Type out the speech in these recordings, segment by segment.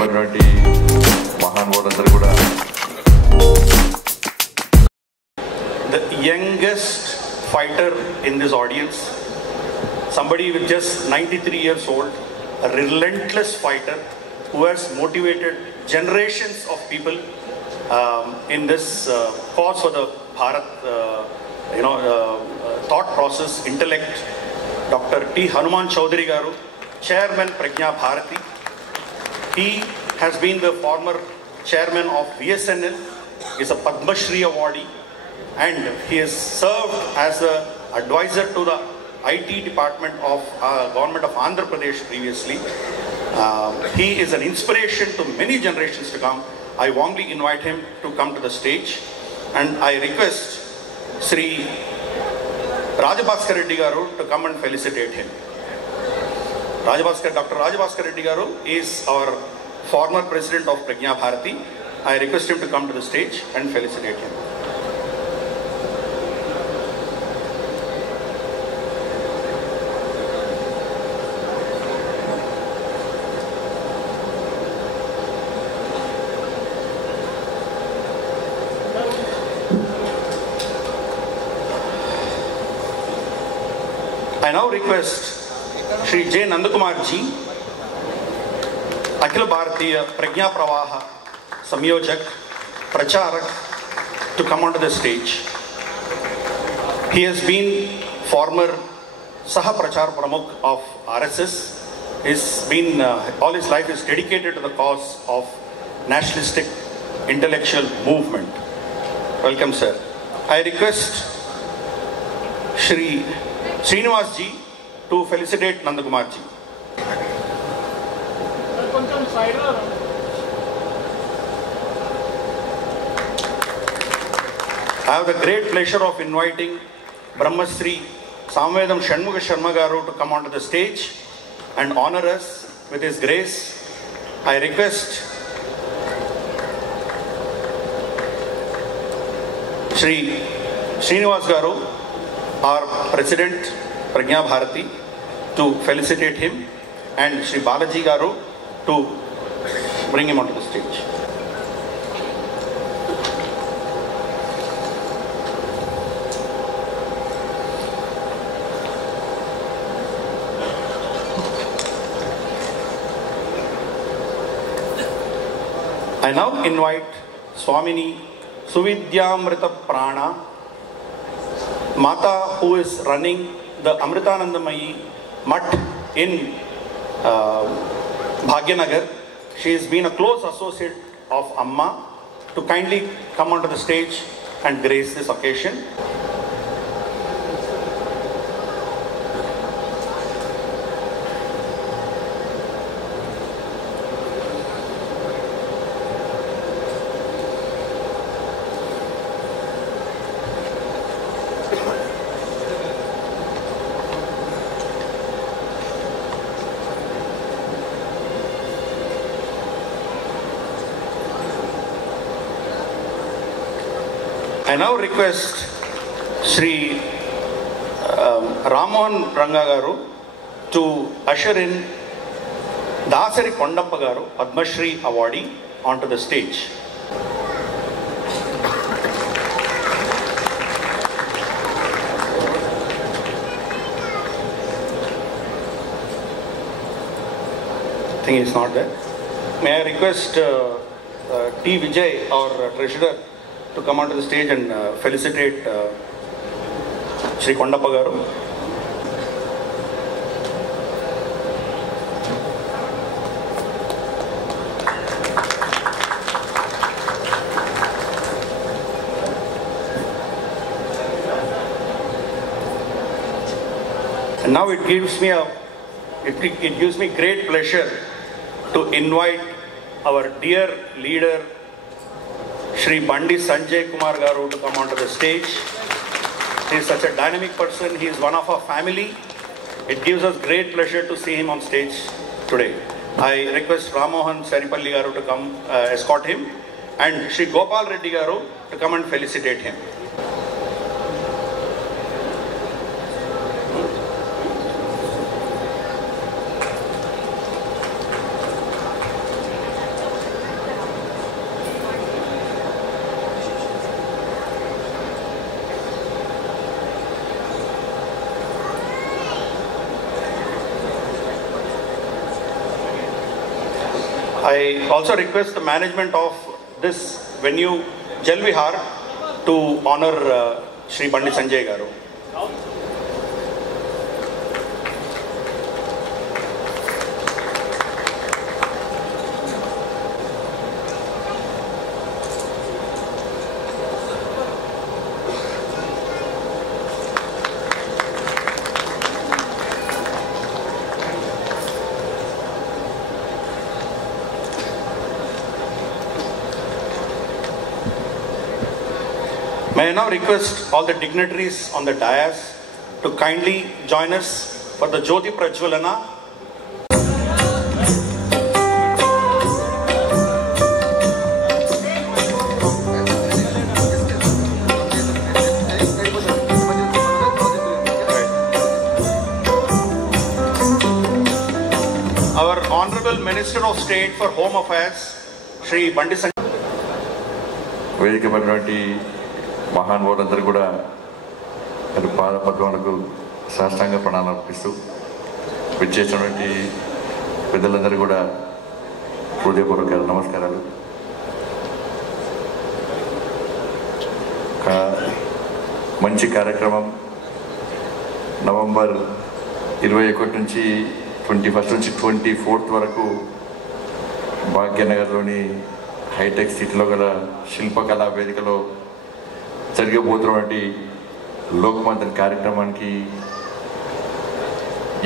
వేదికమైనటువంటి మహానుభావులందరూ కూడా the youngest fighter in this audience, somebody with just 93 years old, a relentless fighter who has motivated generations of people in this cause for the Bharat, thought process, intellect. Dr. T. Hanuman Chaudhary Garu, Chairman Prajna Bharati. He has been the former chairman of VSNL, is a Padma Shri awardee, and he has served as the advisor to the IT department of government of Andhra Pradesh previously. He is an inspiration to many generations to come. I warmly invite him to come to the stage, and I request Sri Rajabhaskar Reddy Garu to come and felicitate him. Dr. Rajabhaskar Reddy Garu is our former president of Prajna Bharati. I request him to come to the stage and felicitate him. I now request Shri J. Nandakumar Ji, Akhil Bharatiya Prajna Pravaha Samyojak, Pracharak, to come onto the stage. He has been former Saha Prachar Pramukh of RSS. He's been, all his life is dedicated to the cause of nationalistic intellectual movement. Welcome, sir. I request Shri Srinivas Ji to felicitate Nandakumar Ji. I have the great pleasure of inviting Brahmasri Samvedam Shanmuga Sharma Garu to come onto the stage and honor us with his grace. I request Shri Srinivas Garu, our President Prajna Bharati, to felicitate him, and Shri Balaji Garu to bring him onto the stage. I now invite Swamini Suvidyamrita Prana Mata, who is running the Amritanandamayi Mutt in Bhagyanagar. She has been a close associate of Amma, to kindly come onto the stage and grace this occasion. I now request Sri Ramohan Ranga Garu to usher in Dasari Kondappa Garu, Padma Shri awardee, onto the stage. I think he's not there. May I request T. Vijay, our treasurer, to come onto the stage and felicitate Shri Kondappa Garu. And now it gives me great pleasure to invite our dear leader Shri Bandi Sanjay Kumar Garu to come onto the stage. He is such a dynamic person. He is one of our family. It gives us great pleasure to see him on stage today. I request Ramohan Saripalli Garu to come escort him, and Shri Gopal Reddy Garu to come and felicitate him. I also request the management of this venue, Jal Vihar, to honor Shri Bandi Sanjay Garu. May I now request all the dignitaries on the dais to kindly join us for the Jyoti Prajwalana. Our Honorable Minister of State for Home Affairs, Shri Bandi Sanjay. వేదికపడినటువంటి మహానుభావులందరూ కూడా మరి పాద పద్మాలకు సాష్టాంగ ప్రణాళిక అర్పిస్తూ విచ్చేసినటువంటి పెద్దలందరూ కూడా హృదయపూర్వక నమస్కారాలు. మంచి కార్యక్రమం నవంబర్ 21 నుంచి 21 నుంచి 24 వరకు భాగ్యనగర్లోని హైటెక్ సిటీలో గల శిల్పకళా వేదికలో జరగబోతున్నటువంటి లోక్మంతన్ కార్యక్రమానికి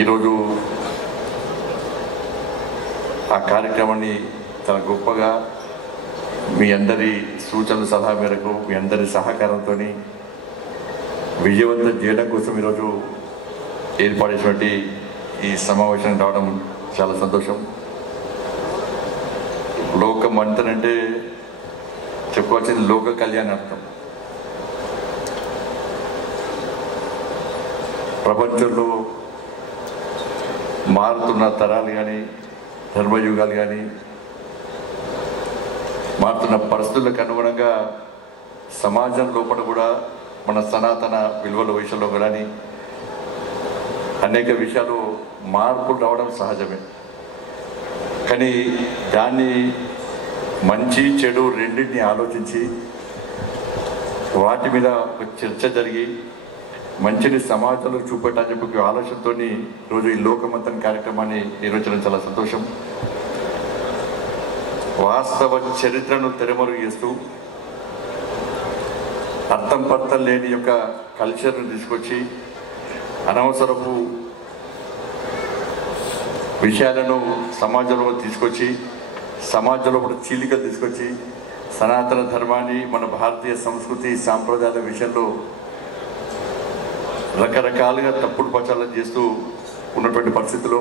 ఈరోజు ఆ కార్యక్రమాన్ని చాలా గొప్పగా మీ అందరి సూచనల సలహా మేరకు మీ అందరి సహకారంతో విజయవంతం చేయడం కోసం ఈరోజు ఏర్పాటు చేసినటువంటి ఈ సమావేశం రావడం చాలా సంతోషం. లోకమంతన్ అంటే చెప్పుకోవాల్సింది లోక కళ్యాణార్థం. ప్రపంచంలో మారుతున్న తరాలు కానీ ధర్మయుగాలు కానీ మారుతున్న పరిస్థితులకు అనుగుణంగా సమాజం లోపల కూడా మన సనాతన విలువల విషయంలో కానీ అనేక విషయాలు మార్పులు రావడం సహజమే. కానీ దాన్ని మంచి చెడు రెండింటిని ఆలోచించి వాటి మీద ఒక చర్చ జరిగి మంచిని సమాజంలో చూపెట్టాలని చెప్పి ఆలోచనతో ఈరోజు ఈ లోకమంతన్ కార్యక్రమాన్ని నిర్వహించడం చాలా సంతోషం. వాస్తవ చరిత్రను తెరమరుగు చేస్తూ అర్థం పర్థం లేని యొక్క కల్చర్ను తీసుకొచ్చి అనవసరపు విషయాలను సమాజంలో తీసుకొచ్చి సమాజంలో కూడా చీలికలు తీసుకొచ్చి సనాతన ధర్మాన్ని మన భారతీయ సంస్కృతి సాంప్రదాయాల విషయంలో రకరకాలుగా తప్పుడు ప్రచారం చేస్తూ ఉన్నటువంటి పరిస్థితుల్లో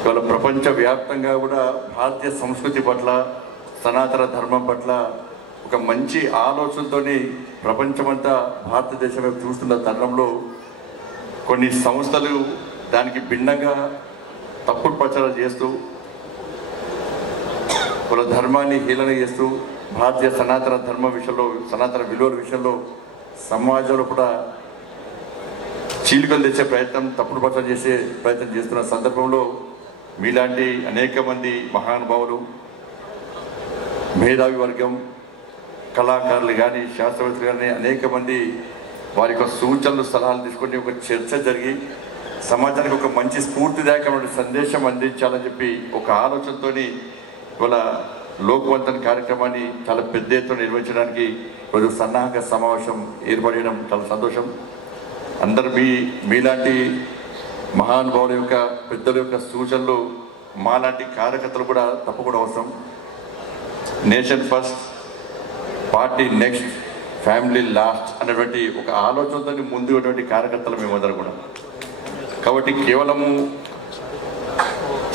ఇవాళ ప్రపంచవ్యాప్తంగా కూడా భారతీయ సంస్కృతి పట్ల సనాతన ధర్మం పట్ల ఒక మంచి ఆలోచనతో ప్రపంచమంతా భారతదేశం వైపు చూస్తున్న తరుణంలో కొన్ని సంస్థలు దానికి భిన్నంగా తప్పుడు ప్రచారం చేస్తూ వాళ్ళ ధర్మాన్ని హీలన చేస్తూ భారతీయ సనాతన ధర్మ విషయంలో సనాతన విలువల విషయంలో సమాజంలో కూడా చీలికలు తెచ్చే ప్రయత్నం తప్పుడు ప్రచారం చేసే ప్రయత్నం చేస్తున్న సందర్భంలో మీలాంటి అనేక మంది మహానుభావులు మేధావి వర్గం కళాకారులు కానీ శాస్త్రవేత్తలు కానీ అనేక మంది వారి యొక్క సూచనలు సలహాలు తీసుకొని ఒక చర్చ జరిగి సమాజానికి ఒక మంచి స్ఫూర్తిదాయకమైన సందేశం అందించాలని చెప్పి ఒక ఆలోచనతో ఇవాళ లోక్మంతన్ కార్యక్రమాన్ని చాలా పెద్ద ఎత్తున నిర్వహించడానికి రోజు సన్నాహక సమావేశం ఏర్పడడం చాలా సంతోషం. అందరు మీలాంటి మహానుభావుల యొక్క పెద్దల యొక్క సూచనలు మాలాంటి కార్యకర్తలు కూడా తప్పకుండా అవసరం. Nation first, party next, family last అనేటువంటి ఒక ఆలోచనతో ముందున్నటువంటి కార్యకర్తలు మేమందరం కూడా. కాబట్టి కేవలము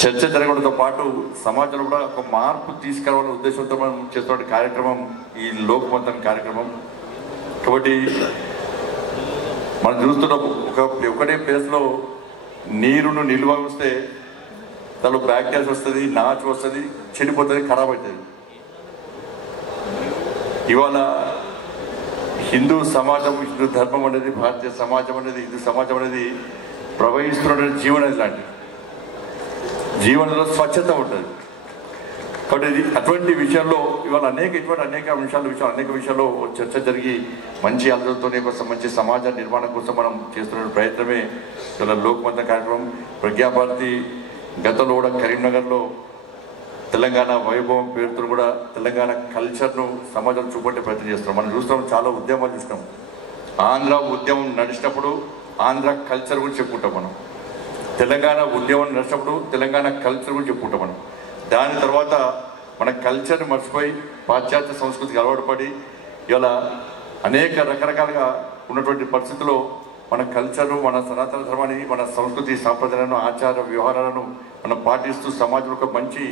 చర్చ జరగడంతో పాటు సమాజంలో కూడా ఒక మార్పు తీసుకురావాలనే ఉద్దేశంతో మనం చేస్తున్న కార్యక్రమం ఈ లోక్మంతన్ కార్యక్రమం. కాబట్టి మనం చూస్తున్న ఒకటే ప్లేస్లో నీరును నిల్వ వస్తే దానిలో బ్యాక్టీరియాస్ వస్తుంది, నాచు వస్తుంది, చెడిపోతుంది, ఖరాబ్ అవుతుంది. ఇవాళ హిందూ సమాజం, హిందూ ధర్మం అనేది, భారతీయ సమాజం అనేది, హిందూ సమాజం అనేది ప్రవహిస్తున్న జీవనది లాంటిది. జీవనంలో స్వచ్ఛత ఉంటుంది. కాబట్టి ఇది అటువంటి విషయంలో ఇవాళ అనేక విషయాల్లో చర్చ జరిగి మంచి ఆలోచనతోనే కోసం మంచి సమాజ నిర్మాణం కోసం మనం చేస్తున్న ప్రయత్నమే ఇవాళ లోక్మత కార్యక్రమం. ప్రజ్ఞాభారతి గతంలో కూడా కరీంనగర్లో తెలంగాణ వైభవం పేరుతో కూడా తెలంగాణ కల్చర్ను సమాజం చూపట్టే ప్రయత్నం చేస్తున్నాం. మనం చూస్తున్నాం, చాలా ఉద్యమాలు చూసినాం. ఆంధ్ర ఉద్యమం నడిచినప్పుడు ఆంధ్ర కల్చర్ గురించి చెప్పుకుంటాం మనం. తెలంగాణ ఉద్యమం నడిచినప్పుడు తెలంగాణ కల్చర్ గురించి చెప్పుకుంటాం మనం. దాని తర్వాత మన కల్చర్ని మర్చిపోయి పాశ్చాత్య సంస్కృతికి అలవాటు పడి ఇలా అనేక రకరకాలుగా ఉన్నటువంటి పరిస్థితుల్లో మన కల్చర్ను, మన సనాతన ధర్మాన్ని, మన సంస్కృతి సాంప్రదాయాలను, ఆచార వ్యవహారాలను మనం పాటిస్తూ సమాజంలో ఒక మంచి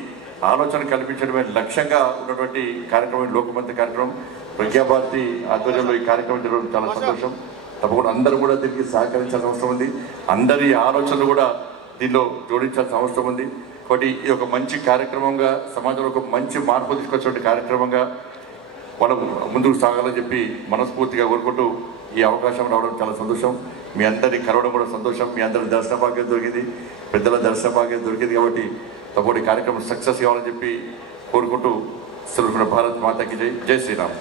ఆలోచన కల్పించడమే లక్ష్యంగా ఉన్నటువంటి కార్యక్రమం లోకమంత్రి కార్యక్రమం. ప్రజ్ఞాభారతి ఆధ్వర్యంలో ఈ కార్యక్రమం జరగడం చాలా సంతోషం. తప్పకుండా అందరూ కూడా దీనికి సహకరించాల్సిన అవసరం ఉంది. అందరి ఆలోచనలు కూడా దీనిలో జోడించాల్సిన అవసరం ఉంది. కాబట్టి ఇది ఒక మంచి కార్యక్రమంగా, సమాజంలో ఒక మంచి మార్పు తీసుకొచ్చే కార్యక్రమంగా మనం ముందుకు సాగాలని చెప్పి మనస్ఫూర్తిగా కోరుకుంటూ ఈ అవకాశం రావడం చాలా సంతోషం. మీ అందరినీ కలవడం కూడా సంతోషం. మీ అందరి దర్శన భాగ్యం దొరికింది, పెద్దల దర్శన భాగ్యం దొరికింది. కాబట్టి తప్పకుండా ఈ కార్యక్రమం సక్సెస్ కావాలని చెప్పి కోరుకుంటూ సెలవు. భారత్ మాతాకి జై. జై శ్రీరామ్.